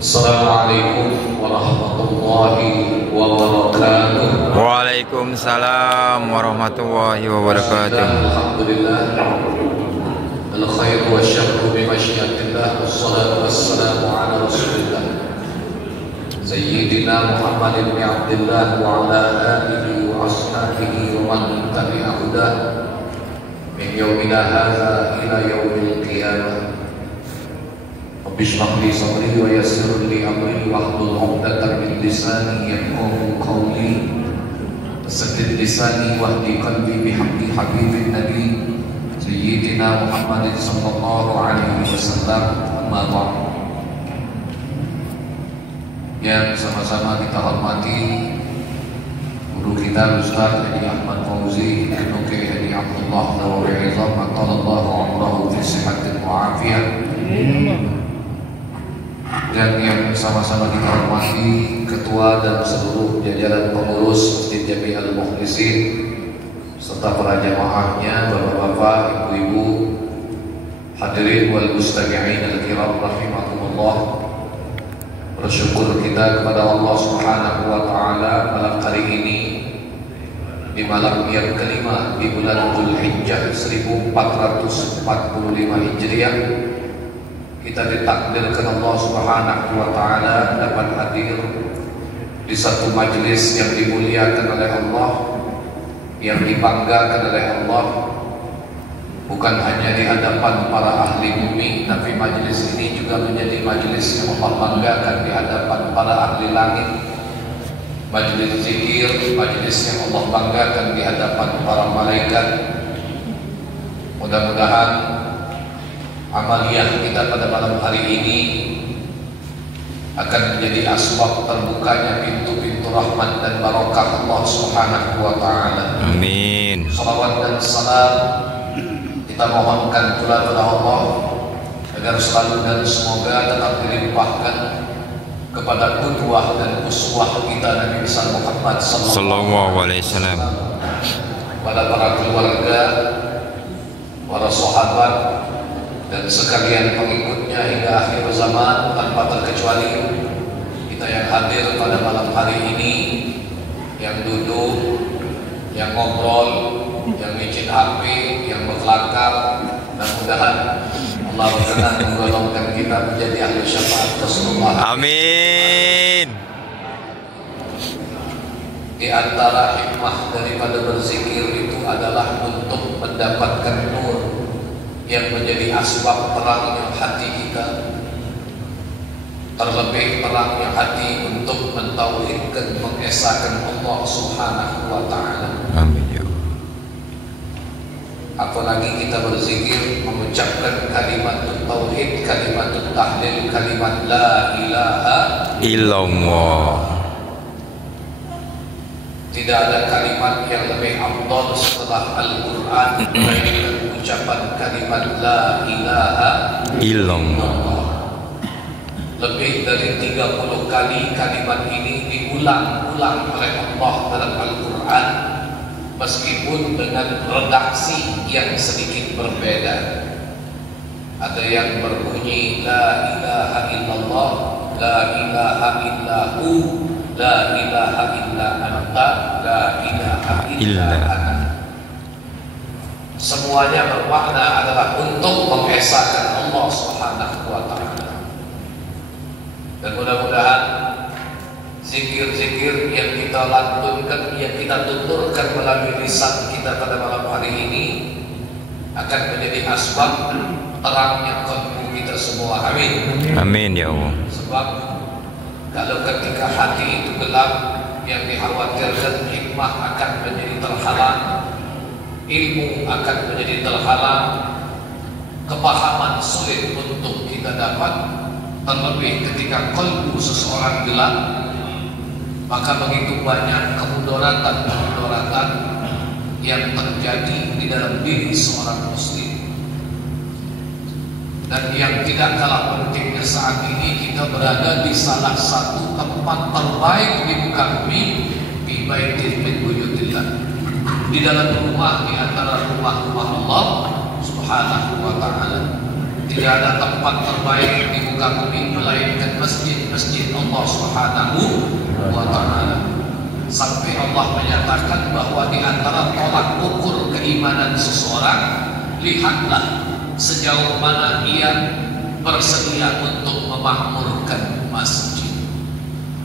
Assalamualaikum warahmatullahi wabarakatuh. Waalaikumsalam warahmatullahi wabarakatuh. Alhamdulillah, al-khair wa syarru bi masyiatillah, wassalatu wassalamu ala rasulillah Sayyidina Muhammad ibn Abdullah wa ala alihi wa ashabihi wa man tabi'a hudah min yawmina hadza ila yaumil qiyamah. Rabbi shrah li sadri wa yassir li amri wahlul 'uqdatam min lisani yafqahu qawli wasaddid lisani wahdi qalbi bihaqqi habibin nabi Sayyidina Muhammad sallallahu alaihi wasallam. Amma ba'd. Yang sama-sama kita hormati guru kita Ustaz Haji Ahmad Fauzi Nuki Haji Abdullah Dawawi Izam Atallahu umrahu fi sihatin wa afiyah. Dan yang sama-sama kita hormati ketua dan seluruh jajaran pengurus Masjid Jami Al-Mukhlisin serta para jamaahnya, bapak-bapak, ibu-ibu, hadirin wal mustami'in al-kiram rahimakumullah. Bersyukur kita kepada Allah Subhanahu wa taala malam hari ini di malam yang kelima di bulan Dzulhijjah 1445 Hijriah. Kita ditakdirkan Allah Subhanahu wa taala dapat hadir di satu majelis yang dimuliakan oleh Allah, yang dibanggakan oleh Allah, bukan hanya di hadapan para ahli bumi, tapi majelis ini juga menjadi majelis yang Allah banggakan di hadapan para ahli langit. Majelis zikir, majelis yang Allah banggakan di hadapan para malaikat. Mudah-mudahan amaliyah kita pada malam hari ini akan menjadi asbab terbukanya pintu-pintu rahmat dan barakah Allah Subhanahu wa taala. Amin. Salawat dan salam kita mohonkan pula kepada Allah agar selalu dan semoga tetap dilimpahkan kepada qudwah dan uswah kita Nabi besar Muhammad sallallahu alaihi wasallam, pada para keluarga, para sahabat dan sekalian pengikutnya hingga akhir zaman tanpa terkecuali. Kita yang hadir pada malam hari ini, yang duduk, yang ngobrol, yang micin HP, yang berkelakar, mudah-mudahan Allah berkenan menggolongkan kita menjadi ahli syafaat Rasulullah. Amin. Di antara hikmah daripada berzikir itu adalah untuk mendapatkan nur yang menjadi asbab terangnya hati kita, terlebih terangnya hati untuk mentauhidkan, mengesahkan Allah Subhanahu wa taala. Amin ya Allah. Apalagi kita berzikir mengucapkan kalimat tauhid, kalimat tahlil, kalimat la ilaha Illallah. Tidak ada kalimat yang lebih afdal setelah Al-Quran melainkan ucapan kalimat la ilaha Illallah. Lebih dari 30 kali kalimat ini diulang-ulang oleh Allah dalam Al-Quran, meskipun dengan redaksi yang sedikit berbeda. Ada yang berbunyi la ilaha illallah, la ilaha illahu, la ilaha illa anta, la ilaha illa ana. Semuanya bermakna adalah untuk mengesahkan Allah Subhanahu wa taala. Dan mudah-mudahan zikir-zikir yang kita lantunkan, yang kita tuturkan melalui lisan kita pada malam hari ini akan menjadi asbab terangnya qalbu kita semua. Amin. Amin ya Allah. Sebab kalau ketika hati itu gelap, yang dikhawatirkan hikmah akan menjadi terhalang, ilmu akan menjadi terhalang, kepahaman sulit untuk kita dapat. Terlebih ketika qalbu seseorang gelap, maka begitu banyak kemudaratan yang terjadi di dalam diri seorang muslim. Dan yang tidak kalah pentingnya saat ini, kita berada di salah satu tempat terbaik di muka bumi, di baitin min buyutillah, di dalam rumah di antara rumah-rumah Allah Subhanahu wa taala. Tidak ada tempat terbaik di muka bumi melainkan masjid Allah Subhanahu wa Ta'ala. Sampai Allah menyatakan bahwa di antara tolak ukur keimanan seseorang, lihatlah sejauh mana ia bersedia untuk memakmurkan masjid.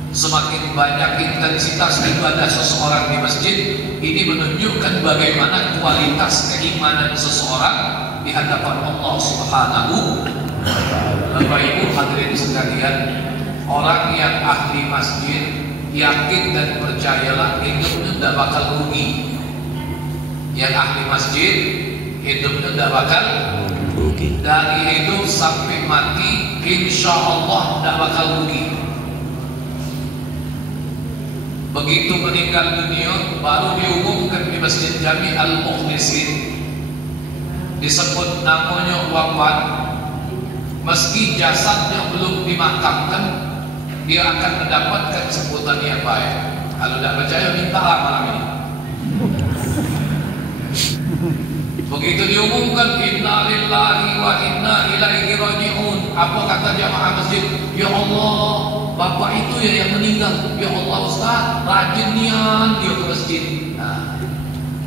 Semakin banyak intensitas ibadah seseorang di masjid, ini menunjukkan bagaimana kualitas keimanan seseorang di hadapan Allah Subhanahu wa Ta'ala. Bapak Ibu hadirin sekalian, orang yang ahli masjid yakin dan percayalah hidupnya tidak bakal rugi. Yang ahli masjid hidupnya tidak bakal rugi. Dari hidup sampai mati insya Allah tidak bakal rugi. Begitu meninggal dunia baru diumumkan di Masjid Jami Al-Mukhlisin, disebut namanya wafat. Meski jasadnya belum dimakamkan, dia akan mendapatkan sebutan yang baik. Kalau tidak percaya mintalah malam ini. Begitu diumumkan inna lillahi wa inna ilaihi raji'un, apa kata jamaah masjid? Ya Allah, bapak itu ya yang meninggal. Ya Allah Ustaz, rajin niat dia ke masjid. Nah,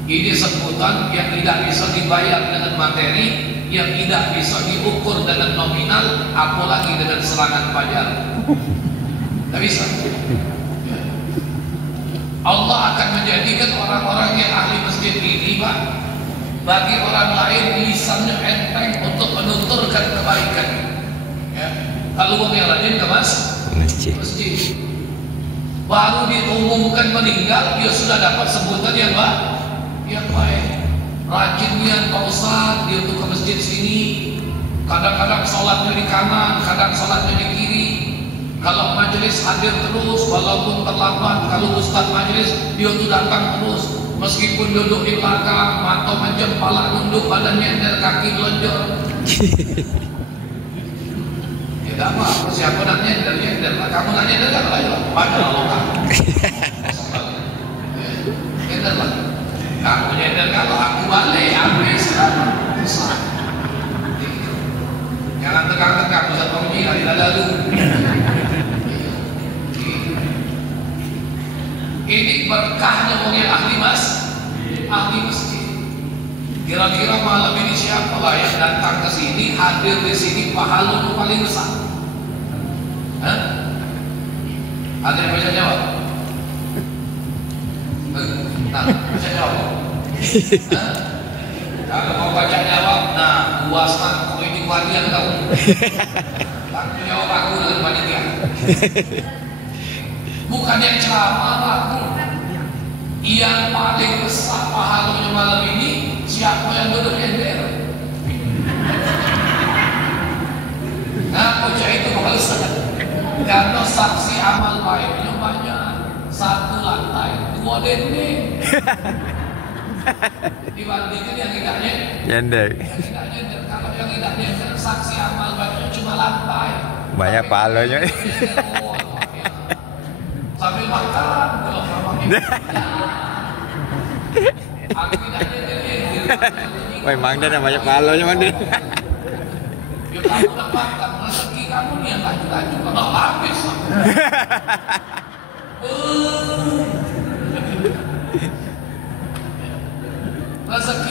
ini sebutan yang tidak bisa dibayar dengan materi, yang tidak bisa diukur dengan nominal, apalagi dengan serangan fajar. Tidak bisa. Allah akan menjadikan orang-orang yang ahli masjid ini, Pak, bagi orang lain lisannya enteng untuk menuturkan kebaikan. Ya. Kalau yang rajin ke masjid, baru diumumkan meninggal, dia sudah dapat sebutan yang baik. Rajin niat Pak Ustaz, dia tuh ke masjid sini. Kadang-kadang sholatnya di kanan, kadang sholatnya di kiri. Kalau majelis hadir terus, walaupun terlambat. Kalau ustaz majelis, dia tuh datang terus. Meskipun duduk di belakang, mata menjem, pala nunduk, badan nyender, kaki lonjor. Ya tidak apa, siapa nak nyender, kamu nak nyender kan lah, pada Allah. Nyender lah. Kamu nyender kalau aku balik, habis kan. Jangan tegang-tegang, Ustaz Tommy, hari lalu. Ini berkahnya orang yang ahli masjid. Kira-kira malam ini siapa lah yang datang ke sini, hadir di sini, pahalanya paling besar? Hah? Ada yang bisa jawab? Nah, bisa jawab? Hah? Kalau mau baca jawab, nah, puasa kau ini walian kau. Aku jawab aku dengan panitia. Bukan yang ceramah aku. Yang paling besar pahalanya malam ini siapa yang duduk nyender? Nah, kocak itu besar. Karena saksi amal baiknya banyak. 1 lantai, 2 dinding. Dibandingkan yang tidak nyender. Kalau yang tidak nyender, saksi amal baiknya cuma lantai. Banyak pahalanya. Sambil makan kalau sama ini. Aku tidak nyender. Wah, Mang Dan banyak pahalanya, Mang Dan. Ya kamu nak makan, rezeki kamu nih yang laju-laju kalau habis.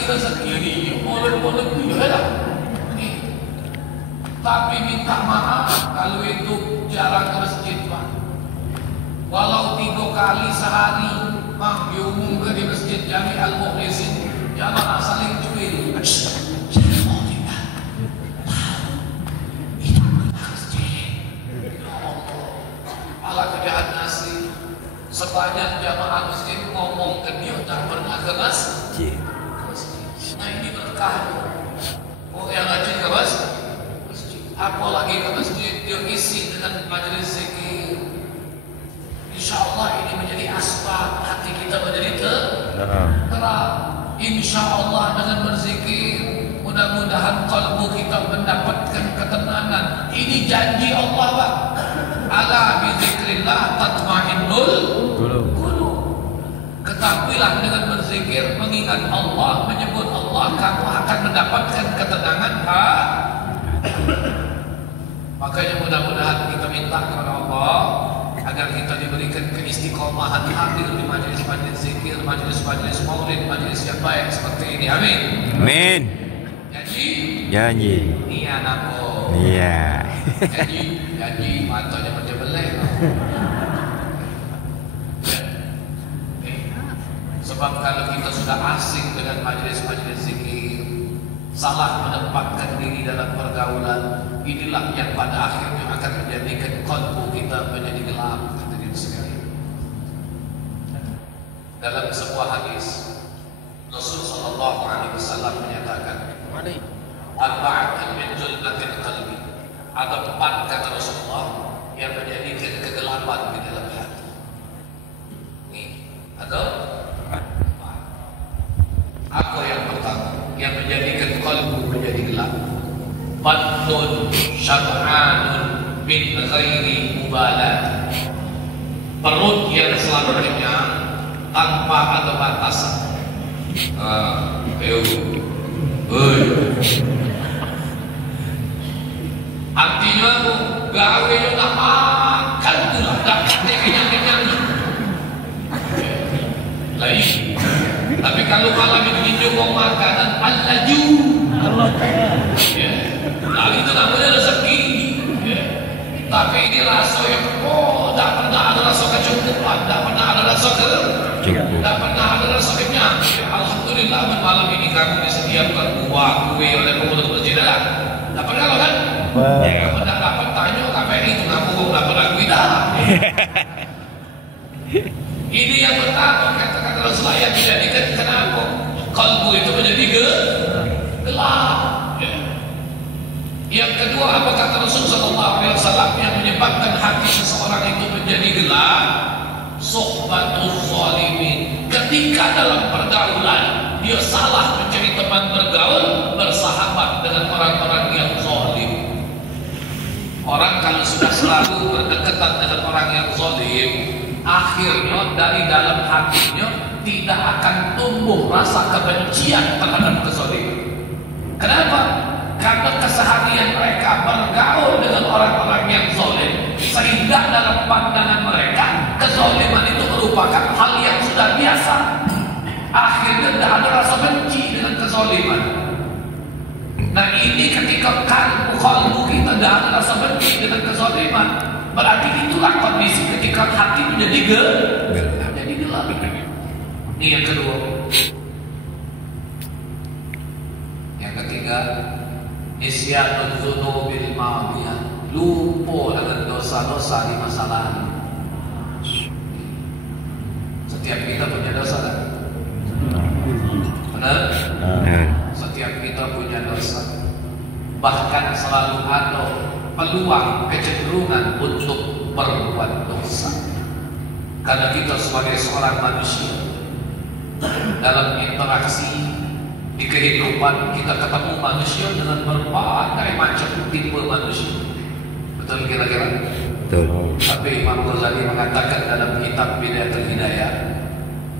Rezeki ini boleh lah. Tapi minta maaf kalau itu jarang ke masjid, Pak. Walau 3 kali sehari, Mang, diumumkan di Masjid Jami Al-Mukhlisin, jamaah saling cuil. Saya mau tinggal. Itu masjid. Ya Allah, ala kerjaan nasi. Sebanyak jamaah masjid ngomong ke dia, tak pernah ke masjid. Nah ini berkah. Oh yang rajin ke masjid. Apalagi ke masjid, dia isi dengan majelis zikir. Insya Allah ini menjadi asbab hati kita menjadi terang. Insya Allah dengan berzikir, mudah-mudahan kalbu kita mendapatkan ketenangan. Ini janji Allah, Pak. Ala bizikrillah tatmainnul qulub. Ketahuilah dengan berzikir, mengingat Allah, menyebut Allah, kamu akan mendapatkan ketenangan. Makanya mudah-mudahan kita minta kepada Allah agar kita diberikan keistiqomahan hadir di majelis-majelis zikir, majelis-majelis maulid, majelis yang baik seperti ini. Amin. Amin. Janji. Iya nako. Iya. Janji matanya macam belai. Sebab kalau kita sudah asing dengan majelis-majelis zikir, salah menempatkan diri dalam pergaulan, inilah yang pada akhirnya akan menjadikan qalbu kita menjadi gelap. Hadirin sekalian, dalam sebuah hadis Rasul sallallahu alaihi wasallam menyatakan, arba'atun min julmatil qalbi, ada 4 kata Rasulullah yang menjadikan kegelapan di dalam hati. Nih, ada apa yang pertama yang menjadikan qalbu menjadi gelap? Batnun syab'anun min ghairi mubalat, perut yang selalu kenyang tanpa ada batasan. Artinya gawe nak makan tu lah, dah kenyang-kenyang lain. Tapi kalau malam itu dijumpa makanan al-laju, lalu itu namanya rezeki. Tapi ini rasa yang tak pernah ada rasa kecukupan, tak pernah ada rasa tak pernah ada rasa kenyang. Alhamdulillah malam ini kamu disediakan buah kue oleh pengurus masjid. Tak pernah loh kan? Tak pernah dapat tanya KPI itu ngaku dapat lagu dah. Ini yang pertama kata-kata Rasulullah yang dijadikan kenapa kalbu itu menjadi gelap. Yang kedua apa kata Rasulullah SAW yang menyebabkan hati seseorang itu menjadi gelap? Sohbatul zalimin. Ketika dalam pergaulan dia salah mencari teman bergaul, bersahabat dengan orang-orang yang zalim. Orang kalau sudah selalu berdekatan dengan orang yang zalim, akhirnya dari dalam hatinya tidak akan tumbuh rasa kebencian terhadap kezaliman. Kenapa? Karena keseharian mereka bergaul dengan orang-orang yang zalim, sehingga dalam pandangan mereka kezaliman itu merupakan hal yang sudah biasa. Akhirnya tidak ada rasa benci dengan kezaliman. Nah ini ketika kalbu kita tidak ada rasa benci dengan kezaliman, berarti itulah kondisi ketika hati menjadi gelap. Jadi gelap. Ini yang kedua. Yang ketiga, nisyanul dzunubil ma'diyah, lupa dengan dosa-dosa di masa lalu. Setiap kita punya dosa kan? Benar? Setiap kita punya dosa. Bahkan selalu ada peluang kecenderungan untuk berbuat dosa. Karena kita sebagai seorang manusia, dalam interaksi di kehidupan kita ketemu manusia dengan berbagai macam tipe manusia. Betul kira-kira? Betul. Tapi Imam Ghazali mengatakan dalam kitab Bidayatul Hidayah,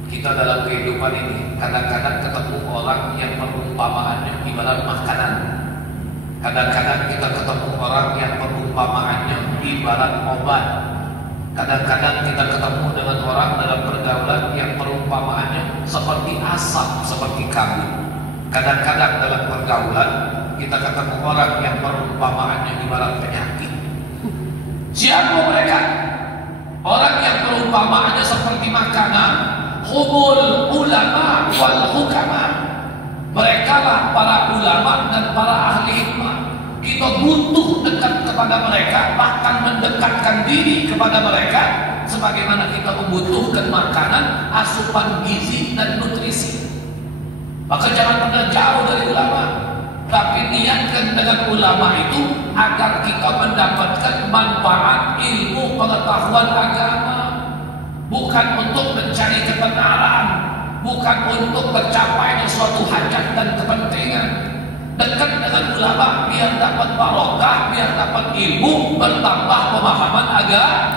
kita dalam kehidupan ini kadang-kadang ketemu orang yang perumpamaannya ibarat makanan. Kadang-kadang kita ketemu orang yang perumpamaannya ibarat obat. Kadang-kadang kita ketemu dengan orang dalam pergaulan yang perumpamaannya seperti asap, seperti kabut. Kadang-kadang dalam pergaulan kita ketemu orang yang perumpamaannya ibarat penyakit. Siapa mereka? Orang yang perumpamaannya seperti makanan. Humul ulama wal hukama. Mereka lah para ulama dan para ahli hikmah. Kita butuh dekat kepada mereka, bahkan mendekatkan diri kepada mereka, sebagaimana kita membutuhkan makanan, asupan gizi dan nutrisi. Maka jangan pernah jauh dari ulama, tapi niatkan dengan ulama itu agar kita mendapatkan manfaat ilmu pengetahuan agama, bukan untuk mencari kebenaran, bukan untuk tercapainya suatu hajat dan kepentingan. Dekat dengan ulama biar dapat barokah, biar dapat ilmu, bertambah pemahaman agama.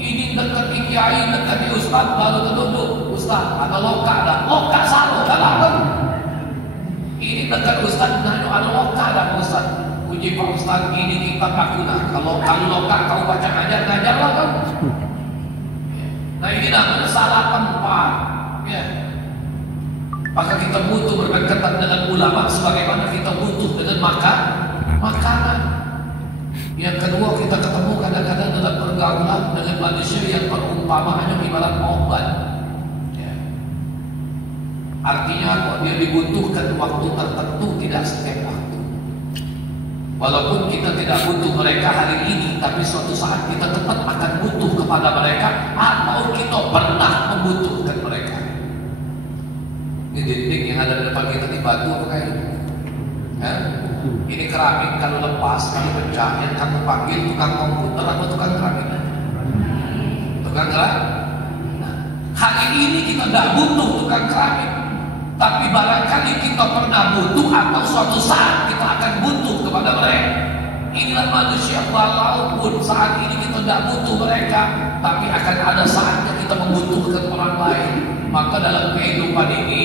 Ini dekat di kiai, dekat di ustaz, baru duduk. Ustaz, ada lokal dah. Lokal salah, dah lah. Ini dekat ustaz, ada lokal dah ustaz. Puji Pak Ustaz, ini kitab Akuna. Kalau lokal kau baca ngajar-ngajarlah kan. Nah ini namanya salah tempat. Ya. Maka kita butuh berdekatan dengan ulama sebagaimana kita butuh dengan makanan. Yang kedua, kita ketemu kadang-kadang dalam pergaulan dengan manusia yang perumpamaannya ibarat obat. Ya. Artinya apa? Dia dibutuhkan waktu tertentu, tidak setiap waktu. Walaupun kita tidak butuh mereka hari ini, tapi suatu saat kita tetap akan butuh kepada mereka, atau kita pernah membutuhkan mereka. Ini dinding yang ada di depan kita di batu apa kayu? Ini keramik, kalau lepas, kalau pecah, yang kamu panggil tukang komputer atau tukang keramik? Tukang keramik. Nah, hari ini kita tidak butuh tukang keramik, tapi barangkali kita pernah butuh atau suatu saat kita akan butuh kepada mereka. Inilah manusia, walaupun saat ini kita tidak butuh mereka, tapi akan ada saatnya kita membutuhkan orang lain. Maka dalam kehidupan ini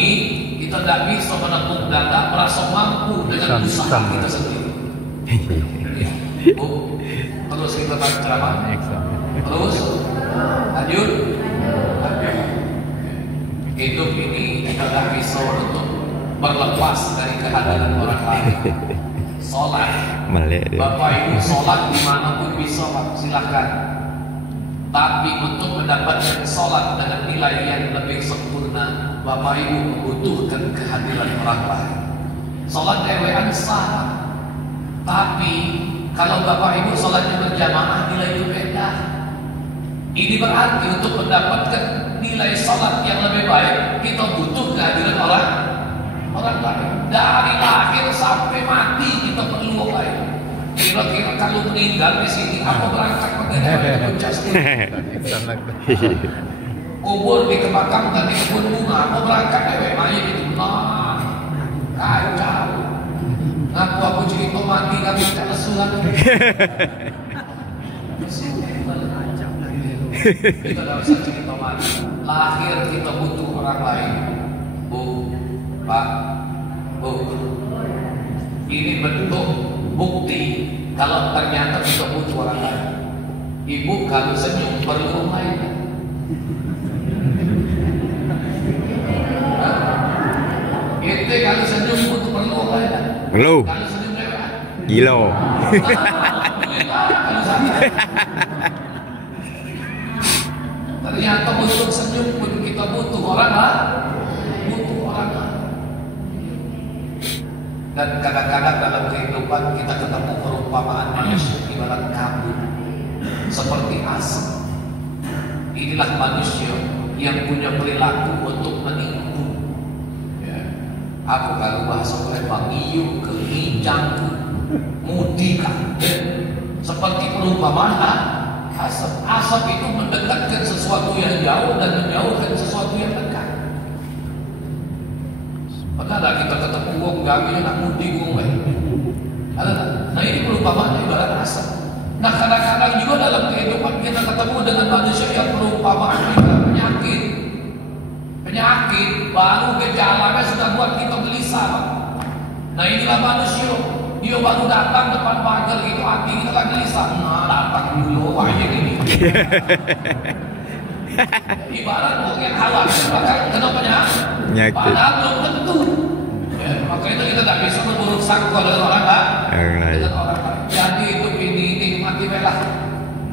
kita tidak bisa menepuk dada merasa mampu dengan usaha kita sendiri. Terus kita ceramah. Terus lanjut. Hidup ini kita tidak bisa untuk berlepas dari kehadiran orang lain. Sholat, Bapak Ibu sholat dimanapun bisa, Pak, silahkan. Tapi untuk mendapatkan sholat dengan nilai yang lebih sempurna, Bapak Ibu membutuhkan kehadiran orang lain. Sholat dewean sah, tapi kalau Bapak Ibu sholatnya berjamaah, nilai itu beda. Ini berarti untuk mendapatkan nilai sholat yang lebih baik, kita butuh kehadiran orang lain. Dari lahir sampai mati kita perlu orang lain. Kira-kira kalau meninggal di sini, apa berangkat mengenai kubur di kebakaran di kebun bunga, apa berangkat dewe mayat itu? Nah, kacau. Ngaku aku cerita mati nggak bisa lesulan. Kita tidak bisa cerita mati. Lahir kita butuh orang lain. Bu, Pak, Bu, ini bentuk bukti kalau ternyata kita butuh orang lain. Ibu kalau senyum perlu orang lain. Ente kalau senyum butuh perlu orang lain. Perlu. Kalau senyum lewat. Gila. Ternyata untuk senyum pun kita butuh orang lain. Dan kadang-kadang dalam kehidupan kita ketemu perumpamaan manusia ibarat kabut, seperti asap. Inilah manusia yang punya perilaku untuk menipu. Ya. Aku kalau bahasa Palembang, iu ke hijau, mudikan. Seperti perumpamaan asap. Asap itu mendekatkan sesuatu yang jauh dan menjauhkan sesuatu yang dekat. Pernah kita ketemu wong gawe nak mudi wong wae. Nah ini perumpamaan ibarat asap. Nah kadang-kadang juga dalam kehidupan kita ketemu dengan manusia yang perumpamaan ibarat penyakit. Penyakit baru gejalanya sudah buat kita gelisah. Nah inilah manusia. Dia baru datang depan pagar gitu, hati kita kan gelisah. Nah datang dulu aja gini. Ibarat orang yang khawatir bahkan kenapa penyakit? Padahal belum tentu. Ya, maka itu kita tidak bisa memburuk sangka dengan orang lain. Jadi itu ini nikmati belah.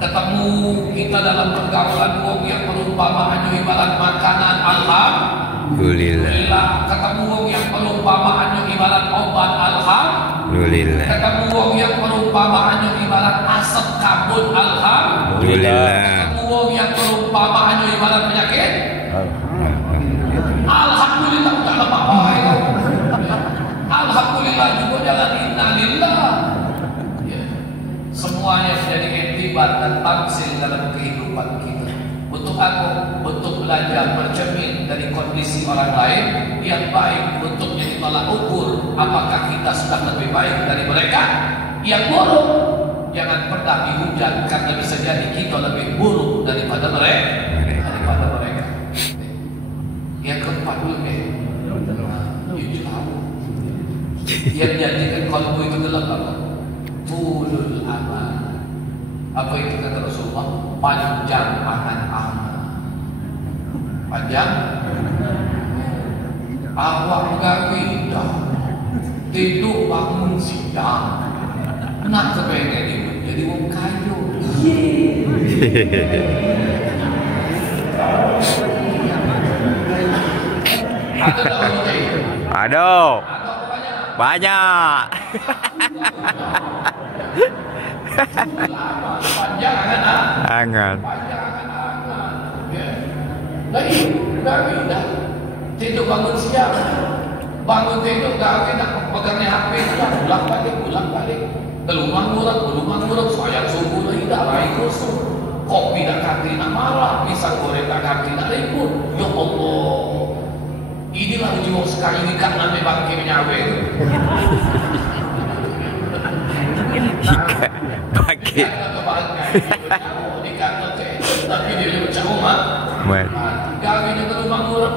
Ketemu kita dalam pergaulan wong yang perumpamaannya ibarat makanan, alhamdulillah. Ketemu wong yang perumpamaannya ibarat obat, alhamdulillah. Ketemu wong yang perumpamaannya ibarat asap kabut, alhamdulillah. Ketemu wong yang perumpamaannya ibarat penyakit, alhamdulillah. Udah lama banget. Alhamdulillah juga jalan innalillah. Ya. Semuanya menjadi etibar dan tamsil dalam kehidupan kita. Untuk apa? Untuk belajar bercermin dari kondisi orang lain yang baik, untuk jadi tolak ukur apakah kita sudah lebih baik dari mereka. Yang buruk jangan pernah dihujat, karena bisa jadi kita lebih buruk daripada mereka. Yang keempat dulu jujur tahu yang jadikan kalbu itu gelap apa? tulul amal. Apa itu kata Rasulullah? Panjang angan-angan. Panjang awak gawe dah, tidur bangun sidang, nak kepengen hidup jadi wong kayu. Ada tak orang kayu? Ada. Banyak. Panjang Angan. panjang angan. Lagi gawe dah, tidur bangun siang, bangun tidur gawe nak pegangnya HP dah, pulang balik. Kelumah murah, sayang subuh lagi dah baik kosong. Kopi dah kaki nak marah, pisang goreng dah kaki nak ribut. Ya Allah, inilah jiwa sekali ini kan namanya bangkit menyawe. Pakai. Tapi dia lebih jauh mah. Gawe ni kelumah murah,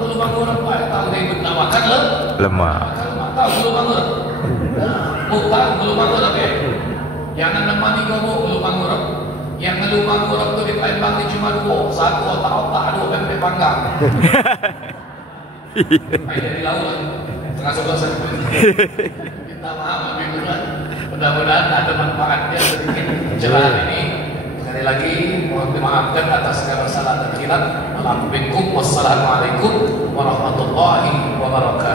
tahu dia ikut namakan Lemah. tahu kelumah murah. Bukan kelumah murah ke? Jangan nemani kamu kelumah murah. Yang kelumah murah tu di Palembang ni cuma dua, satu otak-otak, dua pempek panggang. Air di laut, tengah sebelah sana. Kita maaf lebih kurang. Mudah-mudahan ada manfaatnya sedikit pencerahan ini. Sekali lagi mohon dimaafkan atas segala salah dan khilaf. Wassalamualaikum warahmatullahi wabarakatuh.